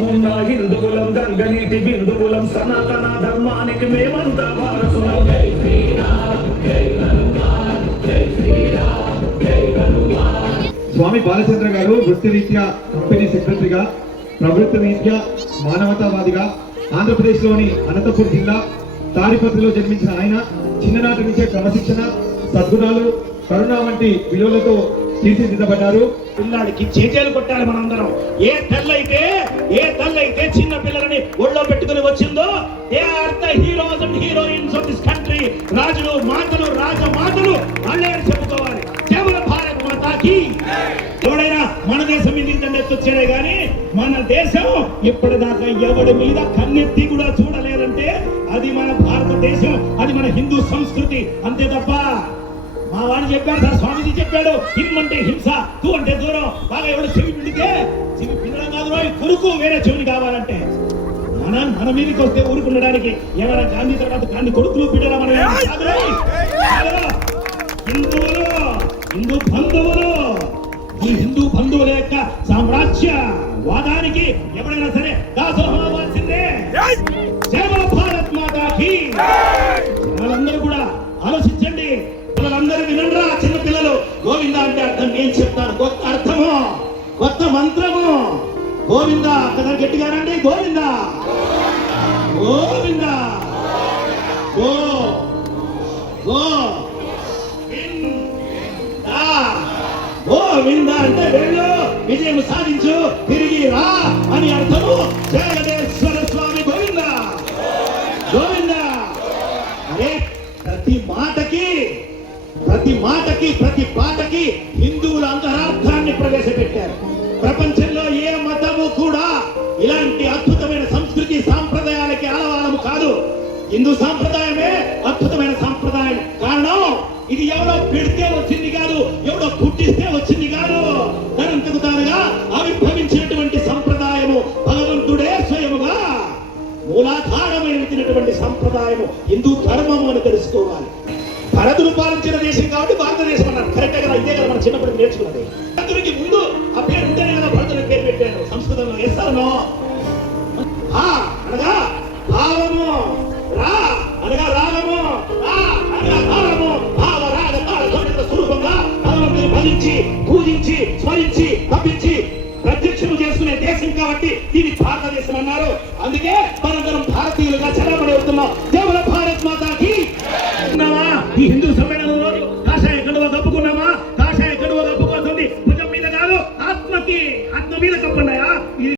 తమ్మున్నా హిందువులం గంగనీటి బిందువులం సనాతన ధర్మానికి మేమంతా వారసులం. స్వామి బాలచంద్ర గారు వృత్తిరీత్యా కంపెనీ సెక్రటరీగా, ప్రవృత్తి రీత్యా మానవతావాదిగా ఆంధ్రప్రదేశ్లోని అనంతపురం జిల్లా తాడిపత్రిలో జన్మించిన ఆయన చిన్ననాటి నుంచే క్రమశిక్షణ, సద్గుణాలు, కరుణ వంటి విలువలతో తీర్చిదిద్దబడ్డారు. పిల్లాడికి చేజేలు కొట్టాలి మనందరం. ఏ తల్లైతే చిన్న పిల్లలని ఒళ్ళో పెట్టుకుని వచ్చిందో they are the heroes and heroines of this country. రాజులు, మాతలు, రాజమాతలు వాళ్ళే చెప్పుకోవాలి. కేవల భారత్ మాతాకి. ఎవడైనా మన దేశం మీద ఎత్తొచ్చాడే గాని మన దేశం ఇప్పటిదాకా ఎవడి మీద కన్నెత్తి కూడా చూడలేదంటే అది మన భారతదేశం, అది మన హిందూ సంస్కృతి, అంతే తప్ప. మా వాడు చెప్పాడు సార్, స్వామీజీ చెప్పాడు, హిమ్ అంటే హింస, తూ అంటే దూరం. బాగా ఎవడు చెవి పిండితే చెవి పిండడం కాదు, కొరుకు వేరే చెవిని కావాలంటే మన మీదకి వస్తే ఊరుకుండడానికి ఎవరైనా గాంధీ తర్వాత గాంధీ కొడుకులు బిడ్డల మన హిందువులు, హిందూ బంధువులు, ఈ హిందూ బంధువుల యొక్క సామ్రాజ్య వాదానికి ఎవరైనా సరే దాసోహం అవ్వాల్సిందే. జై భారత్ మాతాకి. వాళ్ళందరూ కూడా ఆలోచించండి. పిల్లలందరూ వినండిరా, చిన్న పిల్లలు. గోవింద అంటే అర్థం నేను చెప్తాను. కొత్త అర్థము, కొత్త మంత్రము. గోవింద కదా, గట్టిగా రండి. గోవింద గోవింద గో గో గోవింద అంటే వెళ్ళు, విజయం సాధించు, తిరిగి రా అని అర్థము. జగదేశ్వర స్వామి గోవింద గోవింద. అరే ప్రతి మాటకి ప్రతి పాటకి హిందువుల అంతరార్థాన్ని ప్రవేశపెట్టారు. ప్రపంచంలో ఏ మతము కూడా ఇలాంటి అద్భుతమైన సంస్కృతి సాంప్రదాయాలకి ఆలవాలము కాదు. హిందూ సాంప్రదాయమే అద్భుతమైన సాంప్రదాయం. కారణం ఇది ఎవడో పెడితే వచ్చింది కాదు, ఎవడో పుట్టిస్తే వచ్చింది కాదు. తనంతకు తానుగా ఆవిర్భవించినటువంటి సంప్రదాయము భగవంతుడే స్వయముగా మూలాధారమైనటువంటి సంప్రదాయము హిందూ ధర్మము అని తెలుసుకోవాలి. భరతుడు పాలించిన దేశం కాబట్టి భారతదేశం అన్నారు. కరెక్టే కదా, ఇదే కదా మనం చిన్నప్పుడు నేర్చుకున్నది. భరతుడికి ముందు ఆ పేరు ఉంటేనే కదా భరతుడి పేరు పెట్టారు. సంస్కృతంలో వేస్తాను అనగా భావము, రా అనగా రాగము, రా అనగా కాలము, భావ రాగ కాల స్వరూపంగా భగవంతుని భజించి, పూజించి, స్మరించి, తప్పించి ప్రత్యక్షము చేసుకునే దేశం కాబట్టి దీన్ని భారతదేశం అన్నారు. అందుకే మనందరం భారతీయులుగా చలామణి అవుతున్నాం.